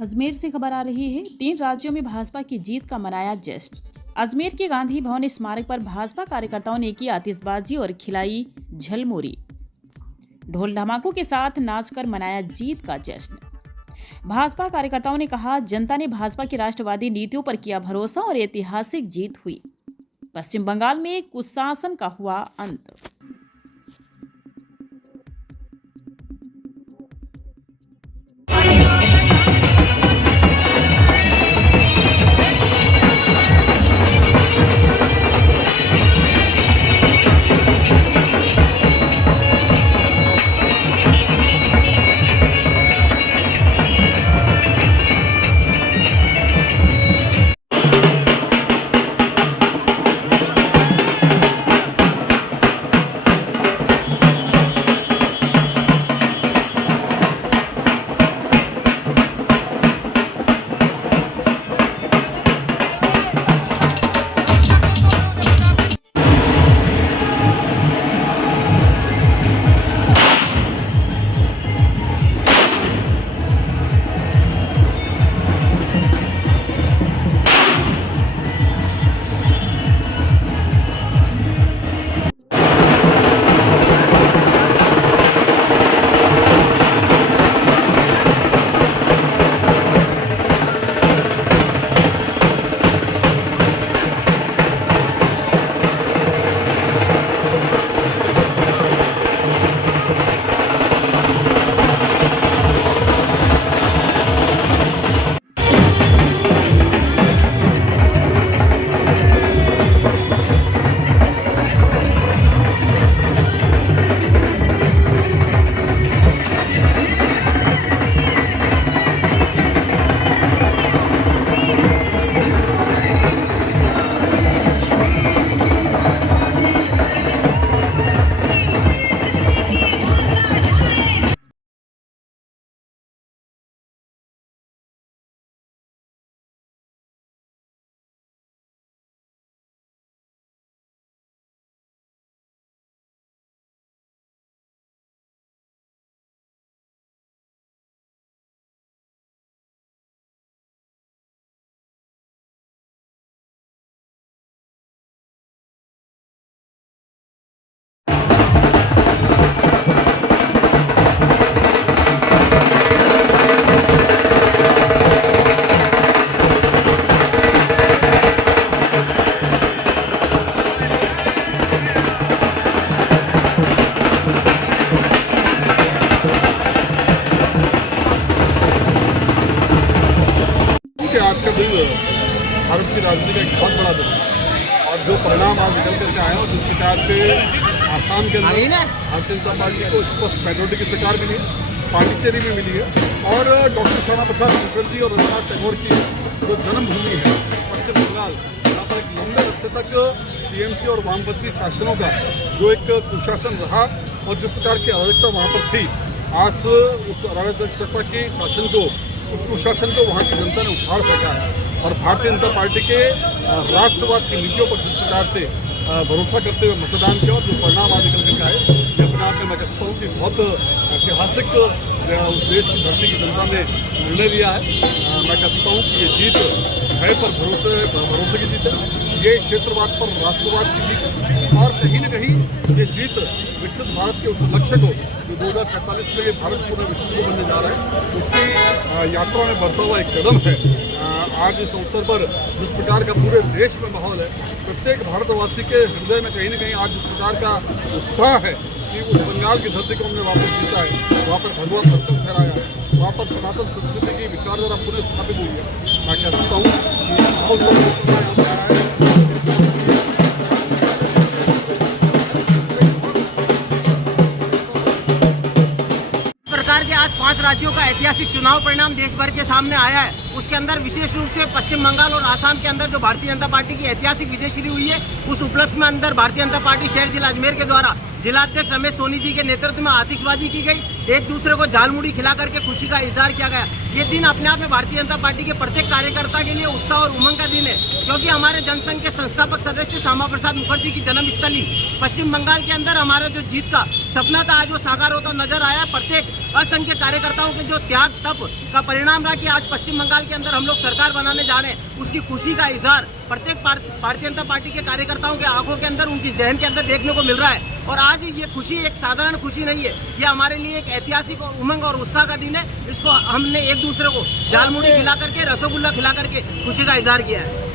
अजमेर से खबर आ रही है। 3 राज्यों में भाजपा की जीत का मनाया जश्न। अजमेर के गांधी भवन स्मारक पर भाजपा कार्यकर्ताओं ने की आतिशबाजी और खिलाई झलमुरी। ढोल धमाकों के साथ नाचकर मनाया जीत का जश्न। भाजपा कार्यकर्ताओं ने कहा, जनता ने भाजपा की राष्ट्रवादी नीतियों पर किया भरोसा और ऐतिहासिक जीत हुई। पश्चिम बंगाल में कुशासन का हुआ अंत। आज का दिन भारत की राजनीति का एक बहुत बड़ा दिन है और जो परिणाम आज निकल करके आए और जिस प्रकार से आसाम के अंदर भारतीय जनता पार्टी को स्पष्ट मेजोरिटी की सरकार मिली है, पांडिचेरी में मिली है और डॉक्टर श्यामा प्रसाद मुखर्जी और रवींद्रनाथ टैगोर की जो जन्मभूमि है पश्चिम बंगाल, यहाँ पर एक लंबे अरसे तक टीएमसी और वामपंथी शासनों का जो एक कुशासन रहा और जिस प्रकार की अराजकता वहाँ पर थी, आज उस अराजकता के शासन को, उस कुशासन को वहाँ की जनता ने उखाड़ फेंका है और भारतीय जनता पार्टी के राष्ट्रवाद की नीतियों पर जिस प्रकार से भरोसा करते हुए मतदान किया और जो परिणाम आज निकल कर आए, ये अपने आप में मैं कहता हूँ कि बहुत ऐतिहासिक उस देश की धरती की जनता ने निर्णय लिया है। मैं कहता हूँ कि ये जीत है पर भरोसे की जीत है, ये क्षेत्रवाद पर राष्ट्रवाद की जीत है और कहीं न कहीं ये जीत विकसित भारत के उस लक्ष्य को जो 2047 में ये भारत पूर्ण विश्व को बनने जा रहा है, उसकी यात्रा में बढ़ता हुआ एक कदम है। आज इस अवसर पर जिस प्रकार का पूरे देश में माहौल है, प्रत्येक भारतवासी के हृदय में कहीं न कहीं आज जिस प्रकार का उत्साह है कि उस बंगाल की धरती को हमने वापस जीता है, वहाँ पर भगवा परचम फहराया है, वहाँ पर सनातन संस्कृति की विचारधारा पुनः स्थापित हुई है। मैं कह सकता हूँ कि माहौल प्रकार के आज 5 राज्यों का ऐतिहासिक चुनाव परिणाम देश भर के सामने आया है। उसके अंदर विशेष रूप से पश्चिम बंगाल और आसाम के अंदर जो भारतीय जनता पार्टी की ऐतिहासिक विजयश्री हुई है, उस उपलक्ष्य में अंदर भारतीय जनता पार्टी शहर जिला अजमेर के द्वारा जिलाध्यक्ष रमेश सोनी जी के नेतृत्व में आतिशबाजी की गई, एक दूसरे को झालमुड़ी खिला करके खुशी का इजहार किया गया। ये दिन अपने आप में भारतीय जनता पार्टी के प्रत्येक कार्यकर्ता के लिए उत्साह और उमंग का दिन है, क्योंकि हमारे जनसंघ के संस्थापक सदस्य श्यामा प्रसाद मुखर्जी की जन्मस्थली पश्चिम बंगाल के अंदर हमारा जो जीत का सपना था, आज वो साकार होता नजर आया। प्रत्येक असंख्य कार्यकर्ताओं के जो त्याग तप का परिणाम रहा कि आज पश्चिम बंगाल के अंदर हम लोग सरकार बनाने जा रहे हैं, उसकी खुशी का इजहार प्रत्येक भारतीय जनता पार्टी के कार्यकर्ताओं के आंखों के अंदर, उनकी जहन के अंदर देखने को मिल रहा है। और आज ये खुशी एक साधारण खुशी नहीं है, ये हमारे लिए एक ऐतिहासिक उमंग और उत्साह का दिन है। इसको हमने एक दूसरे को झालमुड़ी खिला करके, रसोगुल्ला खिला करके खुशी का इजहार किया है।